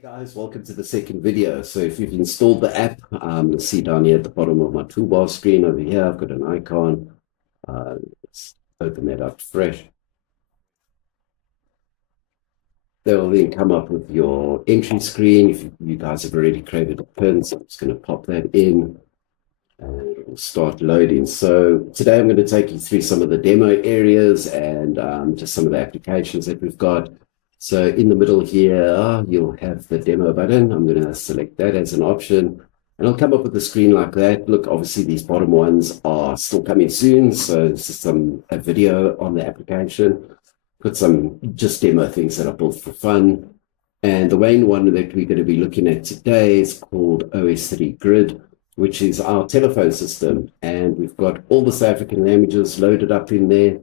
Hey guys, welcome to the second video. So if you've installed the app, you'll see down here at the bottom of my toolbar screen over here, I've got an icon. Let's open that up fresh. That will then come up with your entry screen. If you guys have already created a pin, so I'm just going to pop that in and it will start loading. So today I'm going to take you through some of the demo areas and just some of the applications that we've got. So in the middle here, you'll have the demo button. I'm going to select that as an option, and I'll come up with a screen like that. Look, obviously these bottom ones are still coming soon. So this is a video on the application. Got some just demo things that are built for fun. And the main one that we're going to be looking at today is called OS3 Grid, which is our telephone system. And we've got all the South African languages loaded up in there.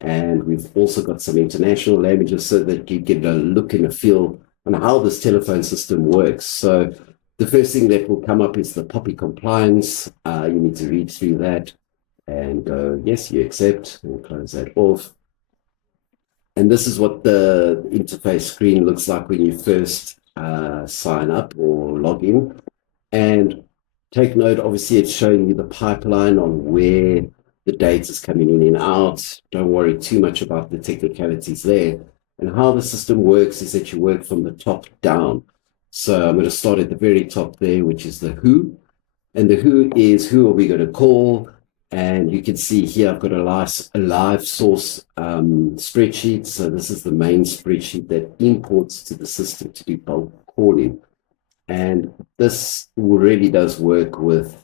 And we've also got some international languages so that you get a look and a feel on how this telephone system works. So the first thing that will come up is the POPI compliance. You need to read through that and go, yes, you accept, and close that off. And this is what the interface screen looks like when you first sign up or log in. And take note, obviously, it's showing you the pipeline on where the data is coming in and out. Don't worry too much about the technicalities there. And how the system works is that you work from the top down. So I'm going to start at the very top there, which is the who. And the who is who are we going to call? And you can see here I've got a live source spreadsheet. So this is the main spreadsheet that imports to the system to do bulk calling. And this really does work with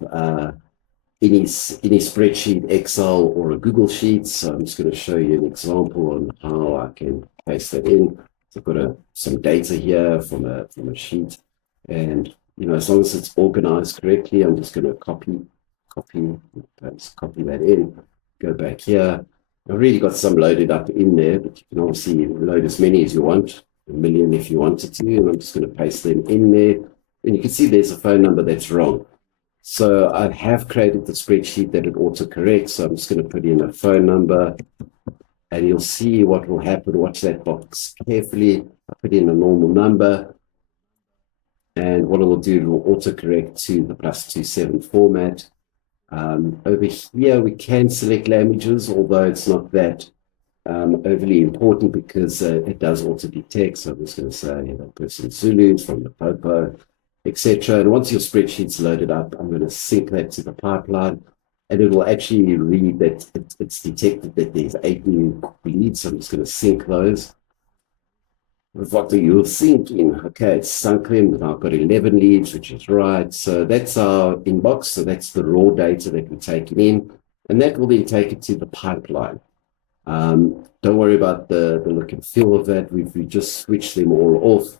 any spreadsheet, Excel, or a Google Sheet. So I'm just going to show you an example on how I can paste that in. So I've got some data here from a sheet, and as long as it's organized correctly, I'm just going to copy that in. Go back here. I've really got some loaded up in there, but you can obviously load as many as you want, 1 million if you wanted to, and I'm just going to paste them in there. And you can see there's a phone number that's wrong. So I have created the spreadsheet that it autocorrects. So I'm just going to put in a phone number, and you'll see what will happen. Watch that box carefully. I put in a normal number, and what it will do, it will autocorrect to the +27 format. Over here, we can select languages, although it's not that overly important because it does auto-detect. So I'm just going to say, person Zulu from the Popo, etc. And once your spreadsheet's loaded up, I'm going to sync that to the pipeline, and it will actually read that it's detected that there's 8 new leads. So I'm just going to sync those. What are you thinking? Okay, it's sunk in. I've got 11 leads, which is right. So that's our inbox. So that's the raw data that we're taking in, and that will then take it to the pipeline. Don't worry about the look and feel of that. We've just switched them all off.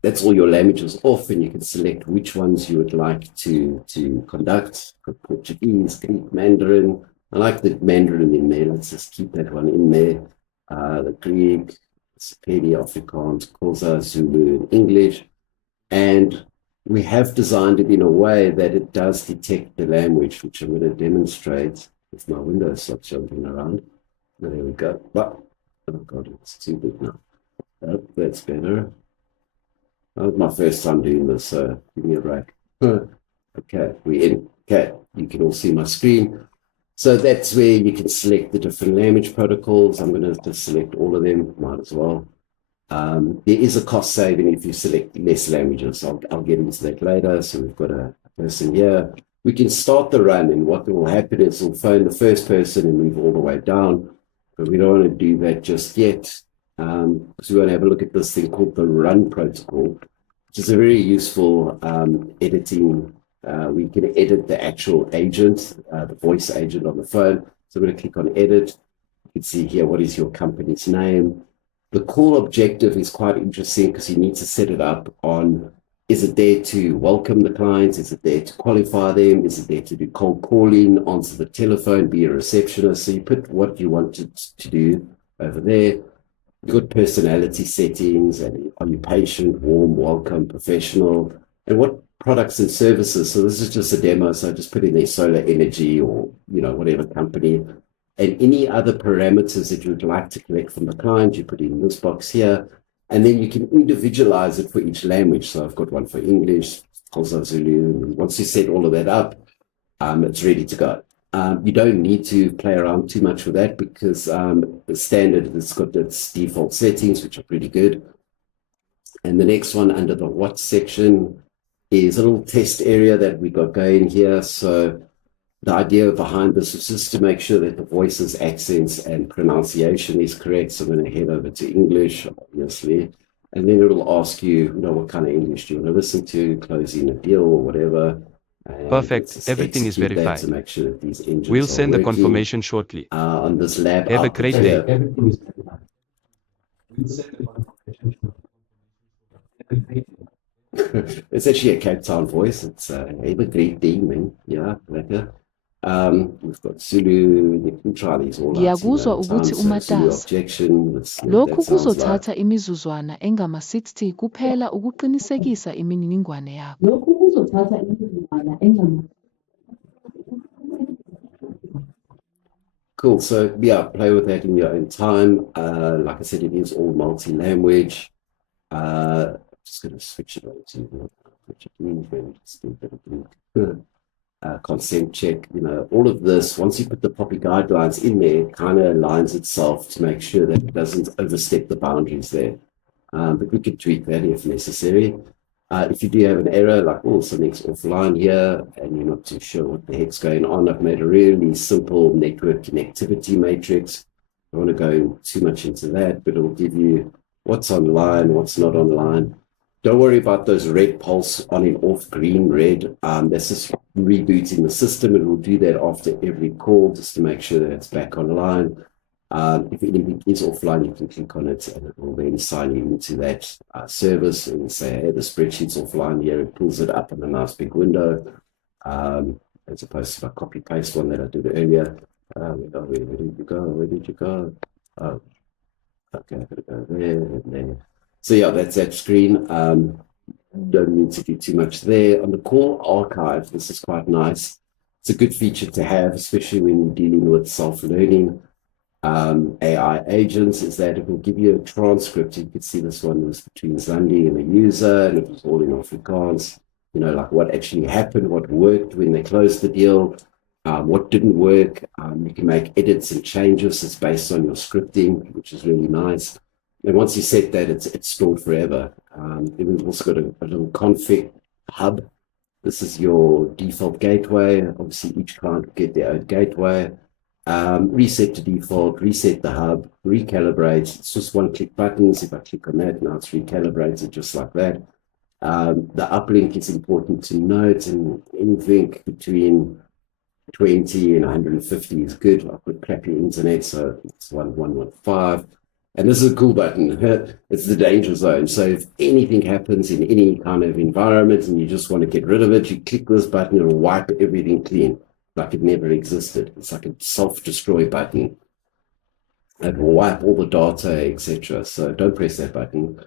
That's all your languages off, and you can select which ones you would like to conduct. Portuguese, Greek, Mandarin. I like the Mandarin in there. Let's just keep that one in there. The Greek, Sepedi, Afrikaans, Xhosa, Zulu, and English. And we have designed it in a way that it does detect the language, which I'm going to demonstrate if my window stops jumping around. There we go. Oh God, it's too big now. Oh, that's better. That was my first time doing this, so give me a break. Okay, we're in. Okay, you can all see my screen. So that's where you can select the different language protocols. I'm going to just select all of them, might as well. There is a cost saving if you select less languages. I'll get into that later. So we've got a person here. We can start the run, and what will happen is we'll phone the first person and move all the way down. But we don't want to do that just yet. So we want to have a look at this thing called the run protocol, which is a very useful editing. We can edit the actual agent, the voice agent on the phone. So I'm going to click on edit. You can see here, what is your company's name? The call objective is quite interesting because you need to set it up on, is it there to welcome the clients? Is it there to qualify them? Is it there to do cold calling, answer the telephone, be a receptionist? So you put what you want to do over there. Good personality settings, and are you patient, warm, welcome, professional, and what products and services. So this is just a demo, so I just put in there solar energy or whatever company, and any other parameters that you would like to collect from the client, you put in this box here. And then you can individualize it for each language. So I've got one for English, Xhosa, Zulu. And once you set all of that up, it's ready to go. You don't need to play around too much with that because the standard has got its default settings, which are pretty good. And the next one under the what section is a little test area that we got going here. So the idea behind this is just to make sure that the voices, accents, and pronunciation is correct. So I'm going to head over to English, obviously, and then it'll ask you, what kind of English do you want to listen to, closing a deal or whatever. And perfect. Everything is verified. to make sure that these engines we'll send the confirmation shortly. On this lab. Have a great day. It's actually a Cape Town voice. It's have a great day, man. Yeah, lekker. We've got Zulu. You can try these all out. Ngiyakuzwa ukuthi umatasa. Lokhu kuzothatha imizuzwana engama-60 kuphela ukuqinisekisa imininingwane yakho. Cool. So yeah, play with that in your own time. Like I said, it is all multi-language. Just going to switch it over to consent check. All of this, once you put the proper guidelines in there, it kind of aligns itself to make sure that it doesn't overstep the boundaries there. But we could tweak that if necessary. If you do have an error, like, something's offline here, and you're not too sure what the heck's going on, I've made a really simple network connectivity matrix. I don't want to go too much into that, but it'll give you what's online, what's not online. Don't worry about those red pulse on and off, green, red. That's just rebooting the system. It will do that after every call just to make sure that it's back online. If anything is offline, you can click on it and it will then sign you into that service and say, hey, the spreadsheet's offline here. It pulls it up in a nice big window, as opposed to my copy paste one that I did earlier. Where did you go? Where did you go? Oh, okay, I'm going to go there and there. So yeah, that's that screen. Don't need to do too much there. On the call archive, this is quite nice. It's a good feature to have, especially when you're dealing with self-learning AI agents, is that it will give you a transcript. You could see this one was between Zandi and the user, and it was all in Afrikaans, like what actually happened, what worked when they closed the deal, what didn't work. You can make edits and changes. It's based on your scripting, which is really nice. And once you set that, it's stored forever. We've also got a little config hub. This is your default gateway. Obviously, each client will get their own gateway. Reset to default, reset the hub, recalibrate. It's just one-click buttons. If I click on that, now it's recalibrated just like that. The uplink is important to note, and anything between 20 and 150 is good. I've got crappy internet, so it's 1115. And this is a cool button. It's the danger zone. So if anything happens in any kind of environment and you just want to get rid of it, you click this button, it'll wipe everything clean, like it never existed. It's like a self-destroy button. It will wipe all the data, etc. So don't press that button.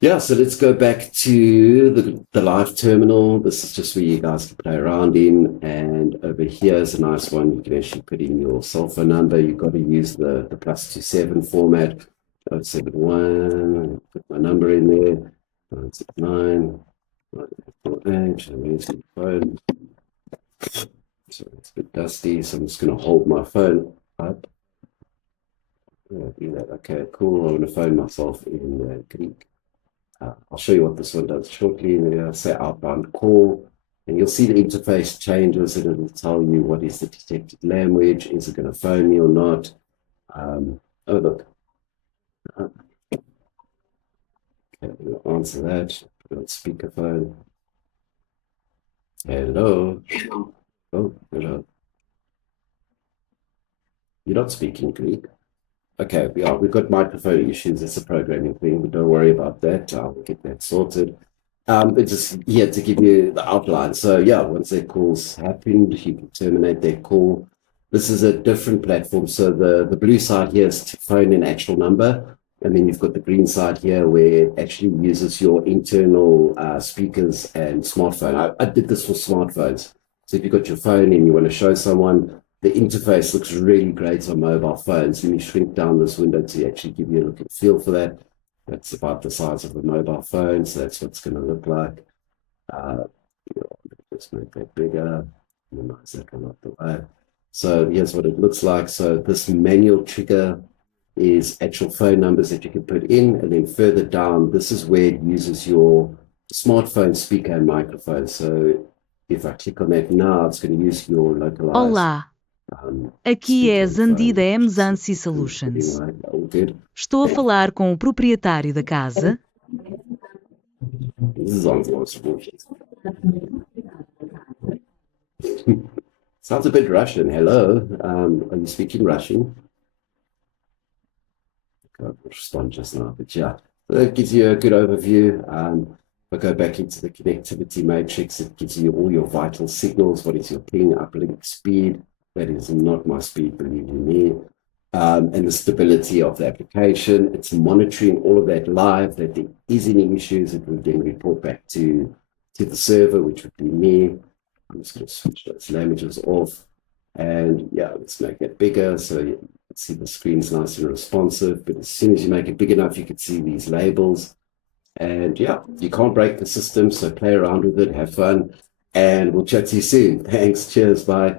Yeah, so let's go back to the live terminal. This is just where you guys can play around in. And over here is a nice one. You can actually put in your cell phone number. You've got to use the +27 format. 071, put my number in there. 969, 948, and there's my phone. So it's a bit dusty, so I'm just going to hold my phone up. Yeah, do that. Okay, cool. I'm going to phone myself in Greek. I'll show you what this one does shortly. And say outbound call, and you'll see the interface changes, and it'll tell you what is the detected language. Is it going to phone me or not? Oh, look. Okay, I'm going to answer that. Put on speakerphone. Hello. Oh, hello. You're not speaking Greek. Okay, yeah, we've got microphone issues. It's a programming thing, but don't worry about that. I'll get that sorted. It's just here to give you the outline. So yeah, once that call's happened, you can terminate that call. This is a different platform. So the blue side here is to phone an actual number. And then you've got the green side here where it actually uses your internal speakers and smartphone. I did this for smartphones. So if you've got your phone and you want to show someone, the interface looks really great on mobile phones. Let me shrink down this window to actually give you a look and feel for that. That's about the size of a mobile phone, so that's what it's going to look like. Just make that bigger, minimize that one out the way. So here's what it looks like. So this manual trigger is actual phone numbers that you can put in, and then further down, this is where it uses your smartphone speaker and microphone. So if I click on that now, it's going to use your localized. Olá, aqui é Zandida Mzansi Solutions. Estou a falar com o proprietário da casa. This is on Sounds a bit Russian. Hello, are you speaking Russian? I'll respond just now, but yeah, that gives you a good overview. If I go back into the connectivity matrix, it gives you all your vital signals. What is your ping, uplink speed? That is not my speed, believe you me. And the stability of the application. It's monitoring all of that live, that there is any issues, it will then report back to the server, which would be me. I'm just going to switch those languages off. And yeah, let's make it bigger. So you can see the screen's nice and responsive, but as soon as you make it big enough, you can see these labels. And yeah, you can't break the system, so play around with it, have fun, and we'll chat to you soon. Thanks, cheers, bye.